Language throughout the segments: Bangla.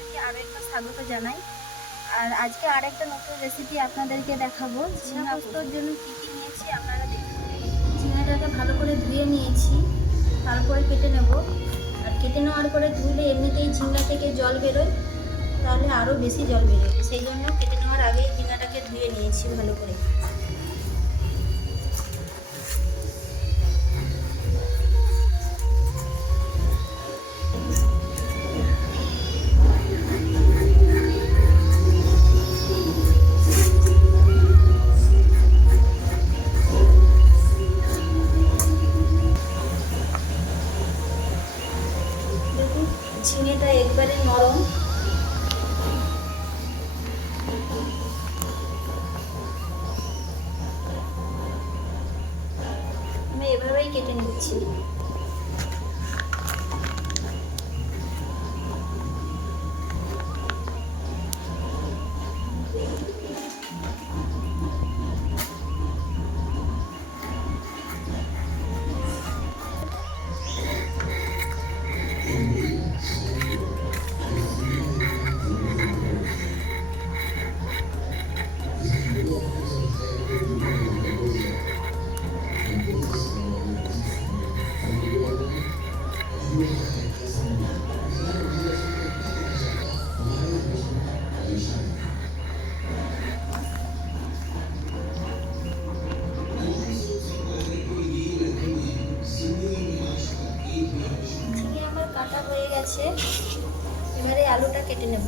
আপনাদেরকে আরও একবার স্বাগত জানাই। আর আজকে আরেকটা নতুন রেসিপি আপনাদেরকে দেখাবো। ঝিঙা পোস্তর জন্য কী কী নিয়েছি আপনারা দেখুন। ঝিঙাটাকে ভালো করে ধুয়ে নিয়েছি, তারপরে কেটে নেব। আর কেটে নেওয়ার পরে ধুলে এমনিতেই ঝিঙা থেকে জল বেরোয়, তাহলে আরও বেশি জল বেরোবে, সেই জন্য কেটে নেওয়ার আগেই ঝিঙাটাকে ধুয়ে নিয়েছি ভালো করে। দেখুন ঝিঙেটা একবারে নরম। আমি এভাবেই কেটে নিচ্ছি। ঝিঙে আমার কাটা হয়ে গেছে, এবারে আলুটা কেটে নেব।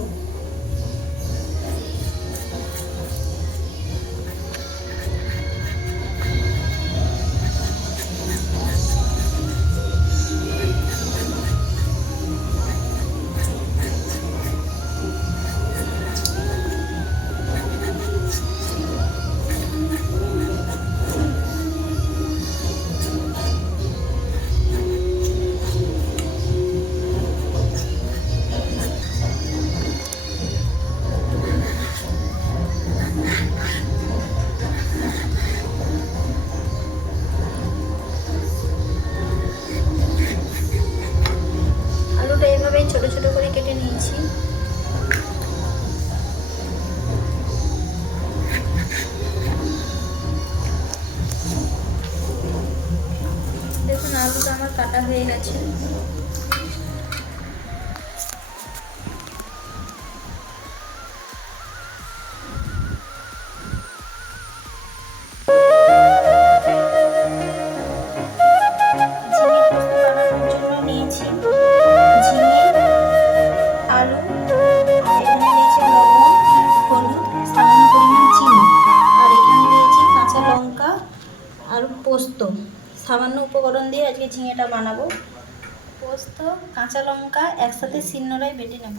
আলুটা এভাবেই ছোট ছোট করে কেটে নিয়েছি। দেখুন আলুটা আমার কাটা হয়ে গেছে। ঝিঙে পোস্ত বানানোর জন্য নিয়েছি ঝিঙে, আলু, এখানে নিয়েছি লবণ, হলুদ, সামান্য পরিমাণ চিনি, আর এখানে নিয়েছি কাঁচা লঙ্কা আর পোস্ত। সামান্য উপকরণ দিয়ে আজকে ঝিঙেটা বানাবো। পোস্ত, কাঁচা লঙ্কা একসাথে শিলনোড়ায় বেটে নেব।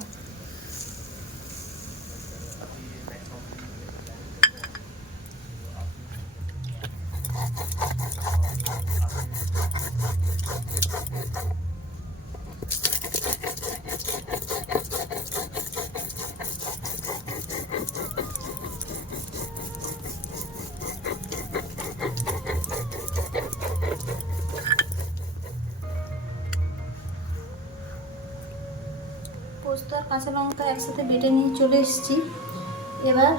পোস্ত আর কাঁচা লঙ্কা একসাথে বেটে নিয়ে চলে এসেছি। এবার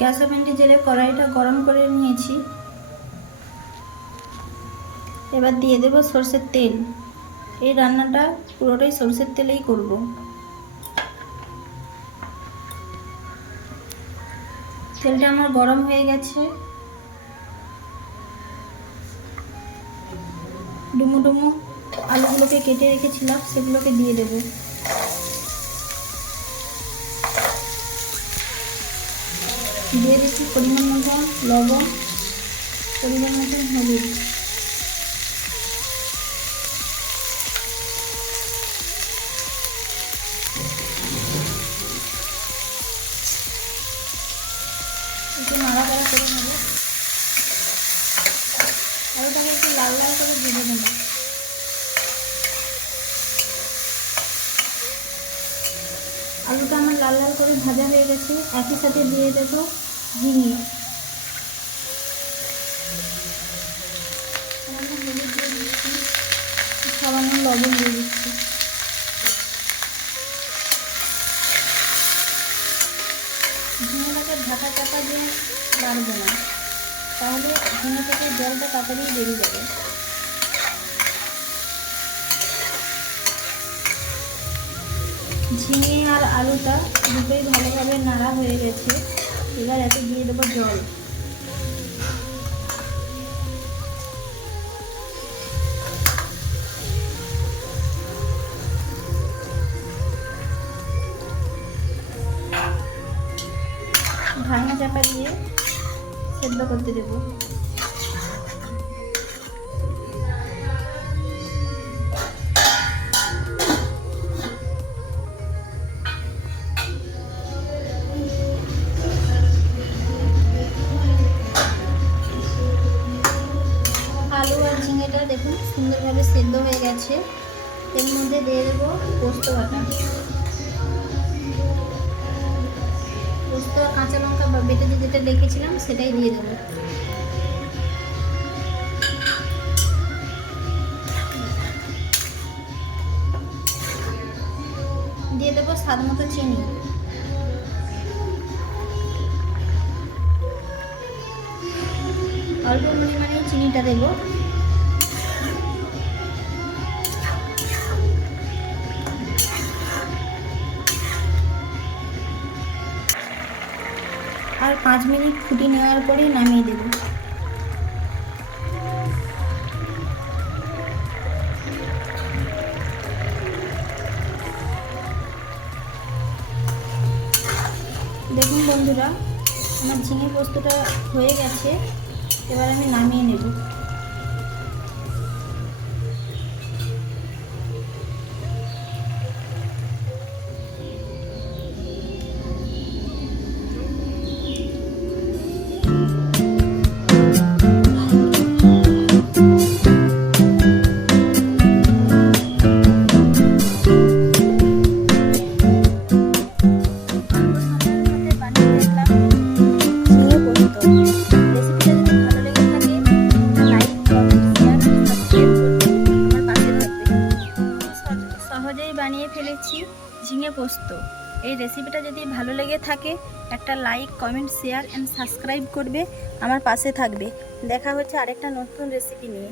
গ্যাস ওভেনটি জেলে কড়াইটা গরম করে নিয়েছি। এবার দিয়ে দেব সরষের তেল। এই রান্নাটা পুরোটাই সরষের তেলেই করব। তেলটা আমার গরম হয়ে গেছে। ডুমো ডুমো আলুগুলোকে কেটে রেখেছিলাম, সেগুলোকে দিয়ে দেব। দিয়ে দিচ্ছি পরিমাণ মতো লবণ, পরিমাণ মতো হলুদ। একটু নাড়াচাড়া করে নেব। আলুটাকে একটু লাল লাল করে ভেজে নেব। আলুটা আমার লাল লাল করে ভাজা হয়ে গেছে। একই সাথে দিয়ে দেবো ঝিঙে, সামান্য হলুদ দিয়ে দিচ্ছি, সামান্য লবণ দিয়ে দিচ্ছি। ঝিঙেটাকে ঢাকা চাপা দিয়ে রাখবো না, তাহলে ঝিঙে থেকে জলটা তাড়াতাড়ি বেরিয়ে যাবে। ঝিঙে আর আলুটা দুটোই ভালোভাবে নাড়া হয়ে গেছে। এবার এতে দিয়ে দেবো জল। ঢাকনা চাপা দিয়ে সেদ্ধ করতে দেবো। আলু আর ঝিঙেটা দেখুন সুন্দরভাবে সেদ্ধ হয়ে গেছে। এর মধ্যে দিয়ে দেবো পোস্ত বাটা। পোস্ত আর কাঁচা লঙ্কা বা বেটে যেটা রেখেছিলাম সেটাই দিয়ে দেবো। দিয়ে দেবো স্বাদ মতো চিনি। অল্প পরিমাণে চিনিটা দেবো। আর 5 মিনিট ফুটিয়ে নেওয়ার পরেই নামিয়ে দেবো। দেখুন বন্ধুরা, আমার ঝিঙে পোস্তটা হয়ে গেছে। এবার আমি নামিয়ে নেব। সহজেই বানিয়ে ফেলেছি ঝিঙে পোস্ত। এই রেসিপিটা যদি ভালো লেগে থাকে একটা like, comment, share and subscribe করবে, আমার পাশে থাকবে। দেখা হচ্ছে আরেকটা নতুন রেসিপি নিয়ে।